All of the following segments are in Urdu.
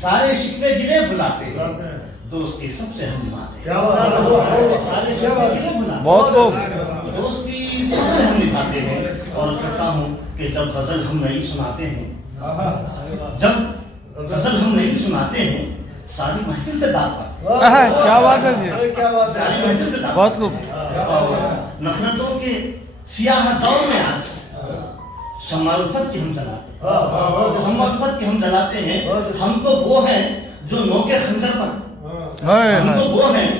سارے شکوے گلے بھلاتے ہیں، دوستی سب سے ہم نبھاتے ہیں۔ سارے شکوے گلے بھلاتے بہت لوگ ہیں، دوستی سب سے ہم نبھاتے ہیں۔ اور عرض کرتا ہوں کہ جب غزل ہم نہیں سناتے ہیں، جب غزل ہم نہیں سناتے ہیں، ساری محفل سے داد پاتے ہیں۔ کیا بات ہے جی، ساری محفل سے داد بہت خوب۔ اور نفرتوں کے سیاہ دور میں آج شمع الفت کی ہم جلاتے ہیں، شمع الفت کی ہم جلاتے ہیں۔ ہم تو وہ ہیں جو نوکے خنجر پر، ہم تو وہ ہیں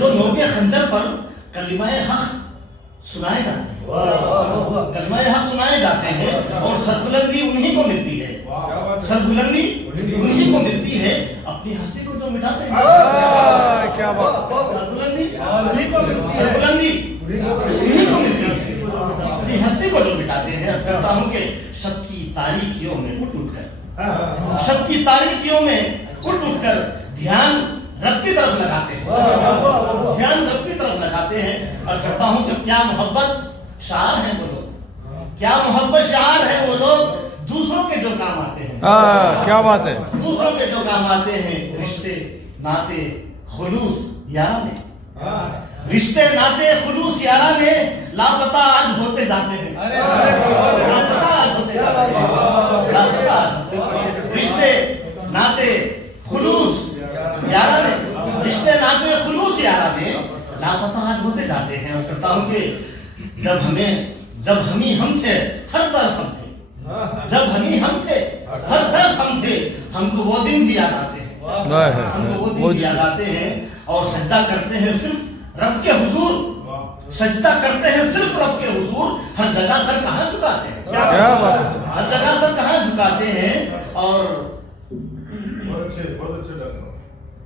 جو نوکے خنجر پر کلمہ حق سنائے جاتے ہیں، کلمہ حق سنائے جاتے ہیں۔ اور سربلندی انہی کو ملتی ہے، سربلندی انہی کو ملتی ہے اپنی ہستی کو جو مٹاتے ہیں۔ کیا بات، سربلندی سربلندی انہی کو ملتی ہے اپنی ہستی کو جو مٹاتے ہیں۔ کہتا ہوں کہ شب کی تاریکیوں میں اٹھ اٹھ کر، شب کی تاریکیوں میں اٹھ اٹھ کر دھیان رب کی طرف لگاتے ہیں، دھیان رب کی طرف لگاتے ہیں۔ عرض کرتا ہوں کہ کیا محبت شعار ہیں وہ لوگ، کیا محبت شعار ہیں وہ لوگ، دوسروں کے جو کام آتے ہیں، کیا بات ہے، دوسروں کے جو کام آتے ہیں۔ رشتے ناتے خلوص یارانے، رشتے ناتے خلوص یارانے لاپتہ آج ہوتے جاتے ہیں، لاپتہ آج ہوتے جاتے ہیں، لاپتہ آج ہوتے جاتے ہیں۔ رشتے ناتے خلوص یارانے، رشتے ناتے خلوص یارانے لاپتہ آج ہوتے جاتے ہیں۔ عرض کرتا ہوں کہ جب ہم تھے ہر طرف ہم تھے، جب ہم تھے ہر طرف ہم تھے، ہم کو وہ دن بھی یاد آتے ہیں، ہم کو وہ دن بھی یاد آتے ہیں۔ اور سجدہ کرتے ہیں صرف رب کے حضور، سجدہ کرتے ہیں صرف رب کے حضور۔ ہر جگہ سر کہاں جھکاتے ہیں، کیا بات ہے، ہر جگہ سر کہاں جھکاتے ہیں۔ اور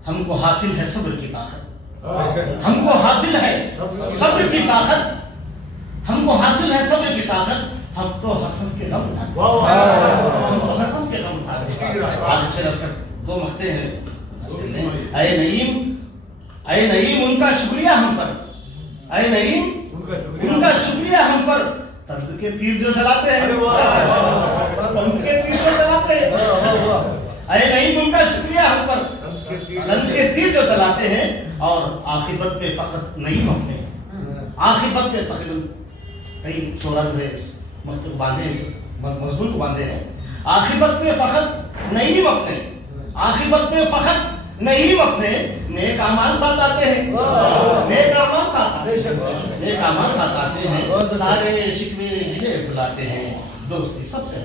ہم کو حاصل ہے صبر کی طاقت، ہم کو حاصل ہے صبر کی طاقت، ہم کو حاصل ہے صبر کی طاقت۔ ہم تو حسن کے غم اٹھاتے ہیں، ہم تو حسن کے غم اٹھاتے ہیں۔ آج سے رس کر دو مختے ہیں، اے نعیم، اے نعیم ان کا شکریہ ہم پر، اے نعیم ان کا شکریہ ہم پر، طنز کے تیر جو چلاتے ہیں، طنز کے تیر جو چلاتے ہیں، اے نعیم ان کا شکریہ ہم پر، طنز کے تیر جو چلاتے ہیں۔ اور عاقبت میں فقط نعیم اپنے، عاقبت میں تقریباً کئی شورا سے مکتوب باندھے، مضمون کو باندھے ہیں، عاقبت میں فقط نعیم اپنے، عاقبت میں فقط نعیم اپنے، نیک اعمال ساتھ آتے ہیں، نیک اعمال ساتھ آتے ہیں، نیک اعمال ساتھ آتے ہیں۔ سارے شکوے گلے بھلاتے ہیں، دوستی سب سے